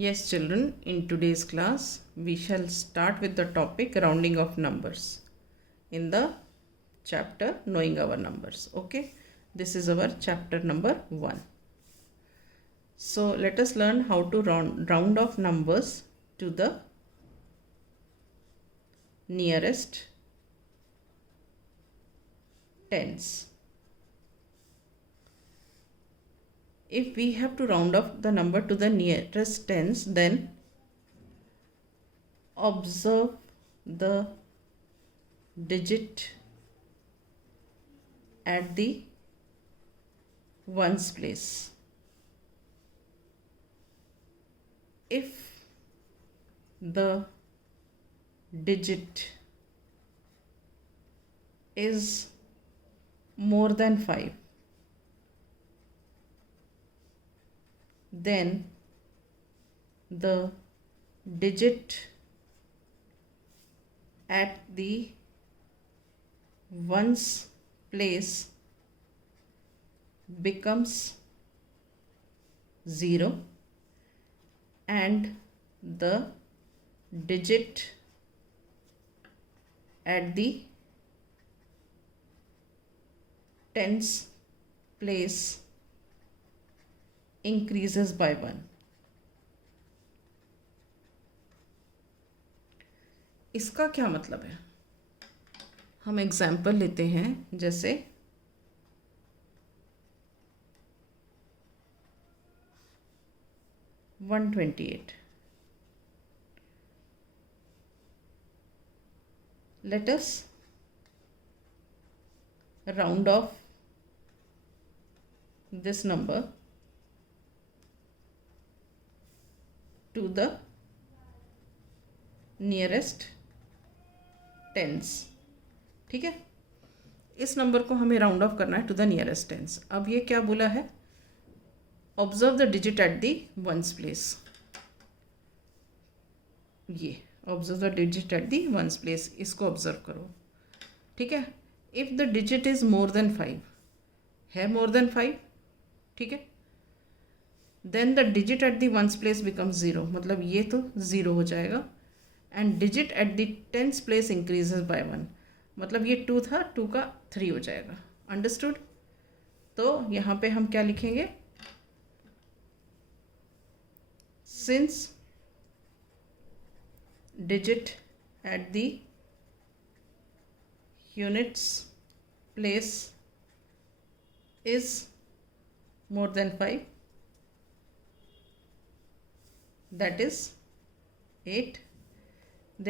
Yes, children, in today's class, we shall start with the topic rounding of numbers in the chapter Knowing Our Numbers. Okay, this is our chapter number 1. So, let us learn how to round off numbers to the nearest tens. If we have to round off the number to the nearest tens, then observe the digit at the ones place. If the digit is more than 5, then the digit at the ones place becomes 0 and the digit at the tens place increases by 1. इसका क्या मतलब है? हम example लेते हैं, जैसे 128. Let us round off this number to the nearest tens. ठीक है, इस नंबर को हमें राउंड ऑफ करना है टू द नियरेस्ट टेंस. अब ये क्या बोला है? Observe the digit at the ones place. ये observe the digit at the ones place, इसको ऑब्जर्व करो. ठीक है, if the digit is more than 5, है मोर देन 5, ठीक है, then the digit at the ones place becomes 0, मतलब ये तो 0 हो जाएगा. And digit at the tens place increases by 1, मतलब ये 2 था, 2 का 3 हो जाएगा. अंडरस्टूड? तो यहाँ पे हम क्या लिखेंगे? Since digit at the units place is more than 5, that is 8,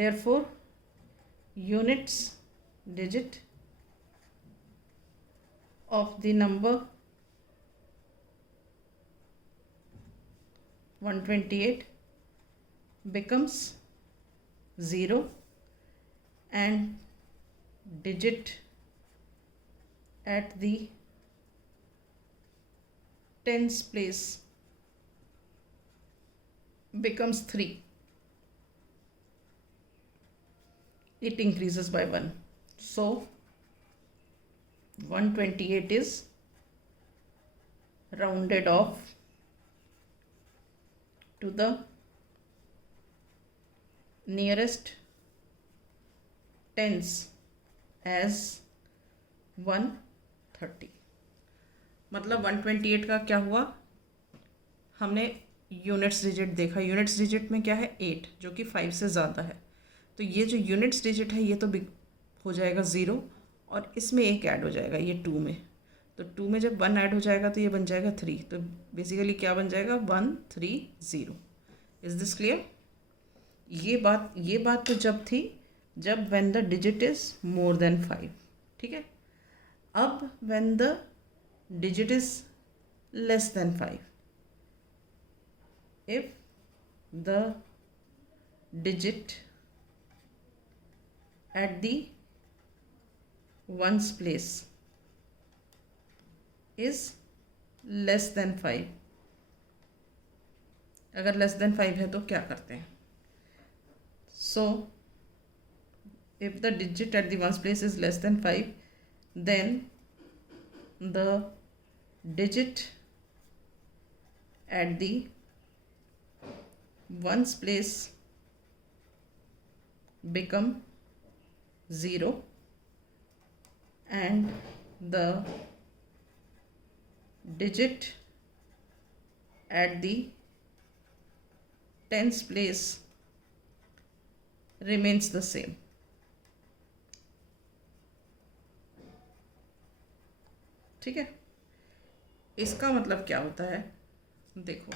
therefore units digit of the number 128 becomes 0 and digit at the tens place becomes 3. It increases by 1. So 128 is rounded off to the nearest tens as 130. मतलब 128 का क्या हुआ? हमने units digit देखा. Units digit में क्या है? 8, जो कि 5 से ज़्यादा है. तो ये जो यूनिट्स डिजिट है ये तो हो जाएगा 0 और इसमें एक ऐड हो जाएगा, ये 2 में. तो 2 में जब 1 ऐड हो जाएगा तो ये बन जाएगा 3. तो बेसिकली क्या बन जाएगा? 130. Is this clear? ये बात तो जब थी, जब when the digit is more than 5. ठीक है, अब when the digit is less than 5, if the digit at the ones place is less than 5, अगर लेस देन 5 है तो क्या करते हैं? So, if the digit at the ones place is less than 5, then the digit at the ones place become 0 and the digit at the tens place remains the same. ठीक है, इसका मतलब क्या होता है? देखो,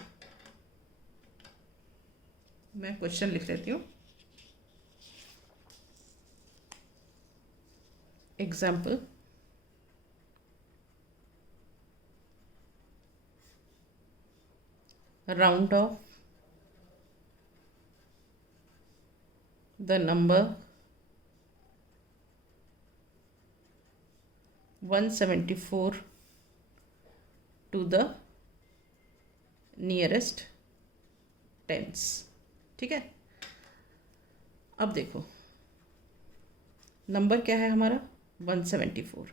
मैं क्वेश्चन लिख लेती हूँ. Example, round off the number 174 to the nearest tens. ठीक है, अब देखो नंबर क्या है हमारा 174.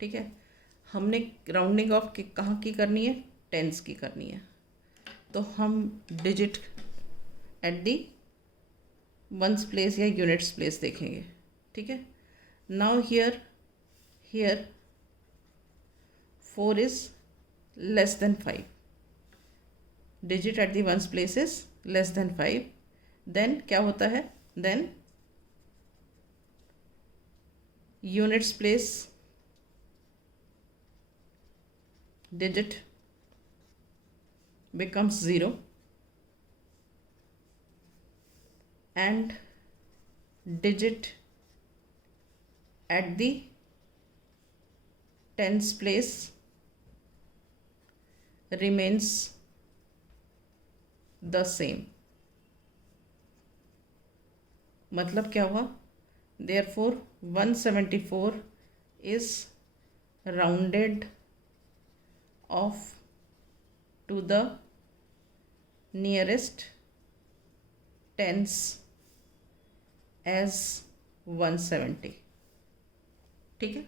ठीक है, हमने राउंडिंग ऑफ कहाँ की करनी है? टेंस की करनी है. तो हम digit at the ones place या यूनिट्स प्लेस देखेंगे. ठीक है, now here 4 is less than 5. Digit at the ones place is less than 5. Then क्या होता है? Then units place digit becomes 0 and digit at the tens place remains the same. मतलब क्या हुआ? Therefore 174 is rounded off to the nearest tens as 170. ठीक है,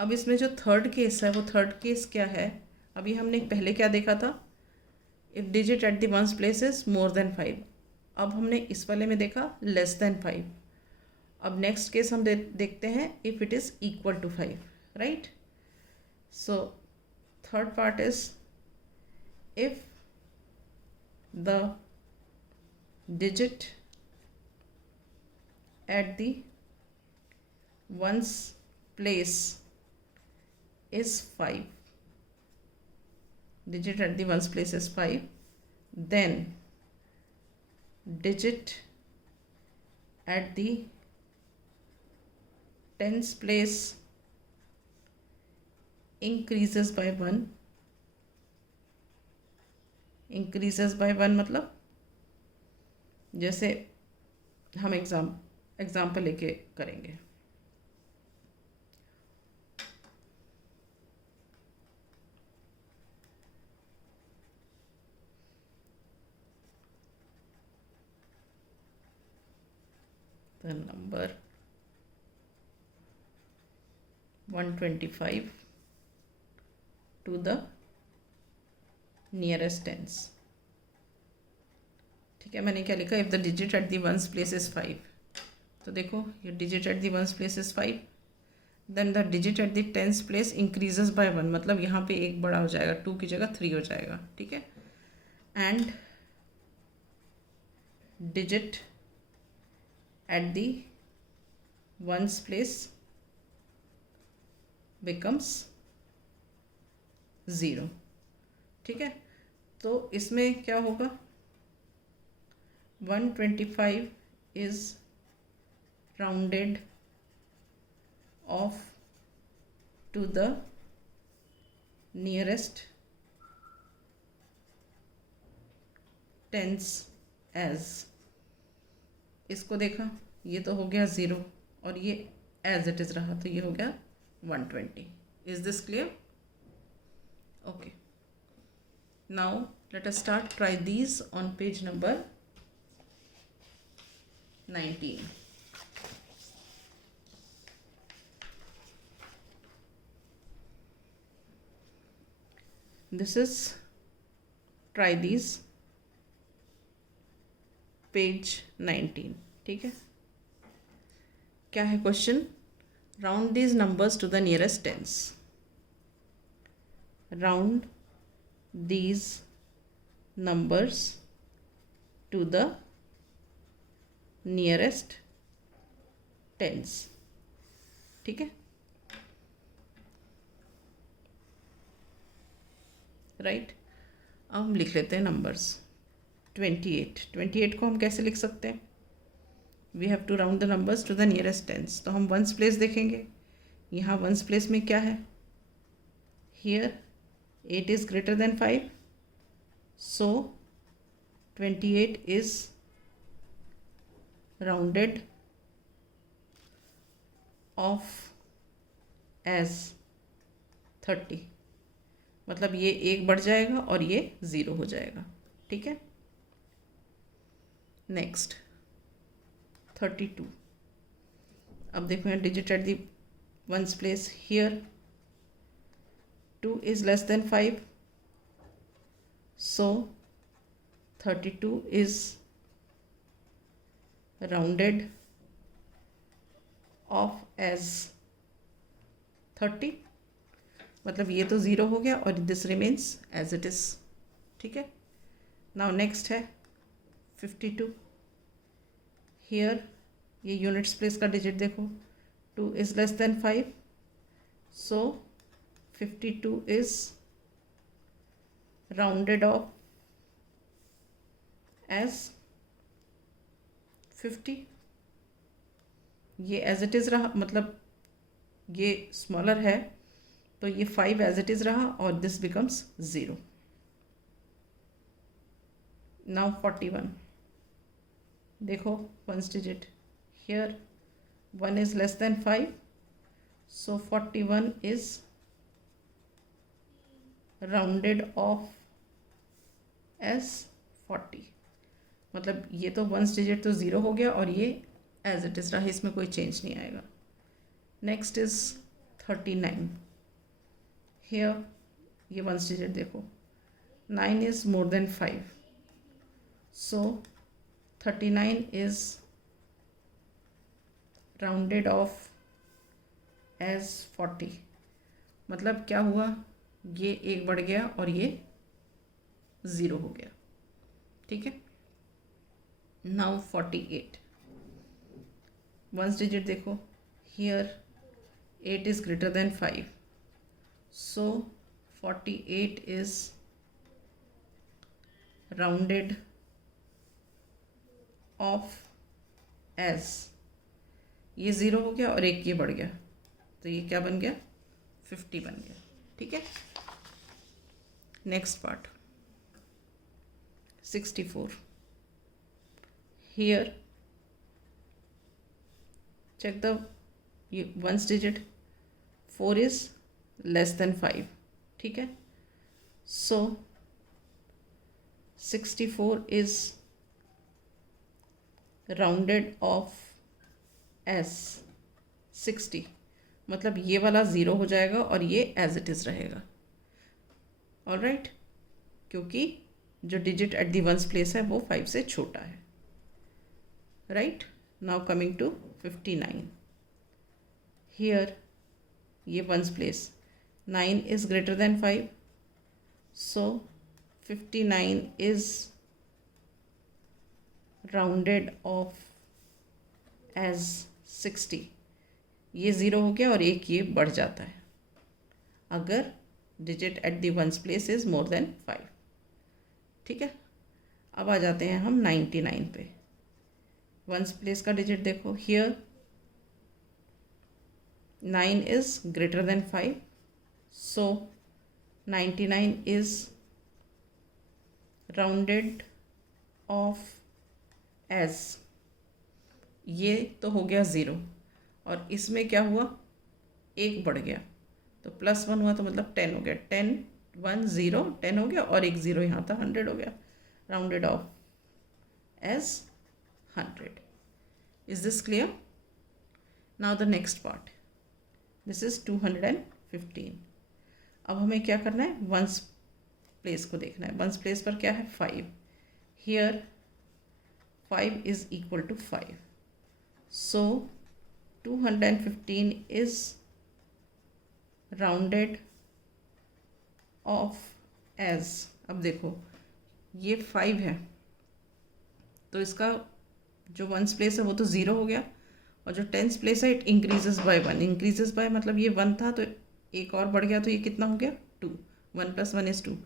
अब इसमें जो थर्ड केस है वो थर्ड केस क्या है? अभी हमने पहले क्या देखा था? If digit at the ones place is more than 5. अब हमने इस वाले में देखा लेस देन 5. अब नेक्स्ट केस हम देखते हैं if it is equal to 5. Right, so third part is if the digit at the ones place is 5, digit at the ones place is 5, then digit at the tens place increases by 1. increases by 1 मतलब जैसे हम example लेके करेंगे. the number 125 to the nearest tens. ठीक है, मैंने क्या लिखा? If the digit at the ones place is 5. तो देखो ये digit at the ones place is 5. Then the digit at the tens place increases by 1. मतलब यहाँ पे एक बड़ा हो जाएगा, 2 की जगह 3 हो जाएगा. ठीक है, and digit at the ones place becomes 0. ठीक है, तो इसमें क्या होगा? 125 is rounded off to the nearest tens as. इसको देखा, ये तो हो गया 0 और ये एज इट इज़ रहा, तो ये हो गया 120. Is this clear? Okay, now let us start try these on page number 19. This is try these page 19। ठीक है, क्या है question? Round these numbers to the nearest tens. Round these numbers to the nearest tens. ठीक है, right. अब हम लिख लेते हैं नंबर्स। 28 को हम कैसे लिख सकते हैं? We have to round the numbers to the nearest tens. तो हम वंस प्लेस देखेंगे। यहाँ वंस प्लेस में क्या है? Here 8 is greater than 5, so 28 is rounded off as 30। मतलब ये 1 बढ़ जाएगा और ये 0 हो जाएगा। ठीक है, नेक्स्ट 32। अब देखो यहाँ digit at the ones place. Here 2 is less than 5, so 32 is rounded off as 30। मतलब ये तो 0 हो गया और this remains as it is. ठीक है, नाउ नेक्स्ट है 52। हियर ये यूनिट्स प्लेस का डिजिट देखो, 2 is less than 5, so 52 is rounded off as 50। ये एज इट इज़ रहा, मतलब ये स्मॉलर है तो ये 5 एज इट इज़ रहा और दिस बिकम्स 0। नाउ 41 देखो ones digit. Here 1 is less than 5, so 41 is rounded off as 40। मतलब ये तो वंस डिजिट तो 0 हो गया और ये एज इट इज़ रहा, इसमें कोई चेंज नहीं आएगा। Next is 39। हियर ये वंस डिजिट देखो, 9 is more than 5, so 39 is rounded off as 40। मतलब क्या हुआ, ये 1 बढ़ गया और ये 0 हो गया। ठीक है, नाउ 48 वंस डिजिट देखो। Here 8 is greater than 5, so 48 is rounded off as, ये 0 हो गया और 1 ये बढ़ गया तो ये क्या बन गया? 50 बन गया। ठीक है, next part 64। Here check the ones digit, 4 is less than 5। ठीक है, so 64 is rounded off as 60। मतलब ये वाला 0 हो जाएगा और ये एज इट इज़ रहेगा। ऑलराइट, क्योंकि जो digit at the ones place है वो 5 से छोटा है। Right, now coming to 59। Here ये ones place, 9 is greater than 5, so 59 is rounded off as 60। ये 0 हो गया और 1 ये बढ़ जाता है अगर digit at the ones place is more than 5। ठीक है, अब आ जाते हैं हम 99 पे। वंस प्लेस का डिजिट देखो। Here 9 is greater than 5, so 99 is rounded off as, ये तो हो गया 0 और इसमें क्या हुआ, 1 बढ़ गया तो +1 हुआ तो मतलब 10 हो गया। 10 1 0 10 हो गया और 1 0 यहाँ था, 100 हो गया। Rounded off as 100। Is this clear? Now the next part, this is 215। अब हमें क्या करना है, वंस प्लेस को देखना है। वंस प्लेस पर क्या है, 5। Here 5 is equal to 5. So 215 is rounded off as, अब देखो ये 5 है तो इसका जो वंस प्लेस है वो तो ज़ीरो हो गया, और जो टेंस प्लेस है it increases by 1. Increases by मतलब ये 1 था तो एक और बढ़ गया तो ये कितना हो गया 2. 1 + 1 = 2.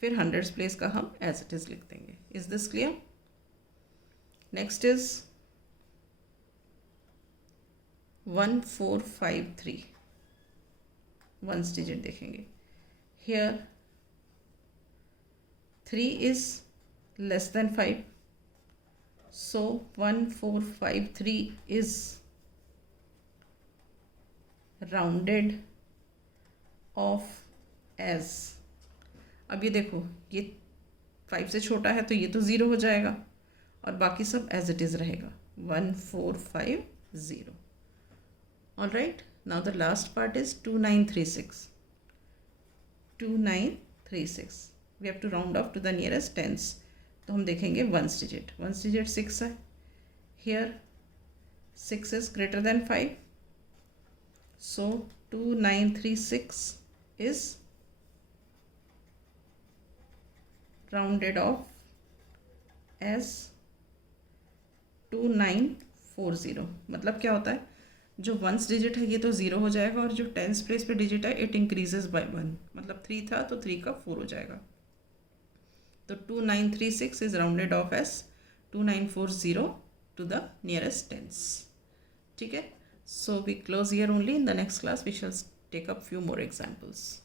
फिर हंड्रेड्स प्लेस का हम एज इट इज़ लिख देंगे. Is this clear? Next is 1453. Ones digit देखेंगे. Here 3 is less than 5. So 1453 is rounded off as. अब ये देखो ये 5 से छोटा है तो ये तो ज़ीरो हो जाएगा और बाकी सब एज इट इज़ रहेगा. 1450. All right. Now the last part is 2936. 2936. We have to round off to the nearest tens. तो हम देखेंगे वंस डिजिट. वंस डिजिट 6 है. Here 6 is greater than 5. So 2936 is rounded off as 2940. मतलब क्या होता है, जो वंस डिजिट है ये तो ज़ीरो हो जाएगा और जो टेंस प्लेस पे डिजिट है इट इंक्रीजेस बाय 1. मतलब 3 था तो 3 का 4 हो जाएगा. तो 2936 is rounded off as 2940 to the nearest tens. ठीक है. So we close here only. In the next class we shall take up few more examples.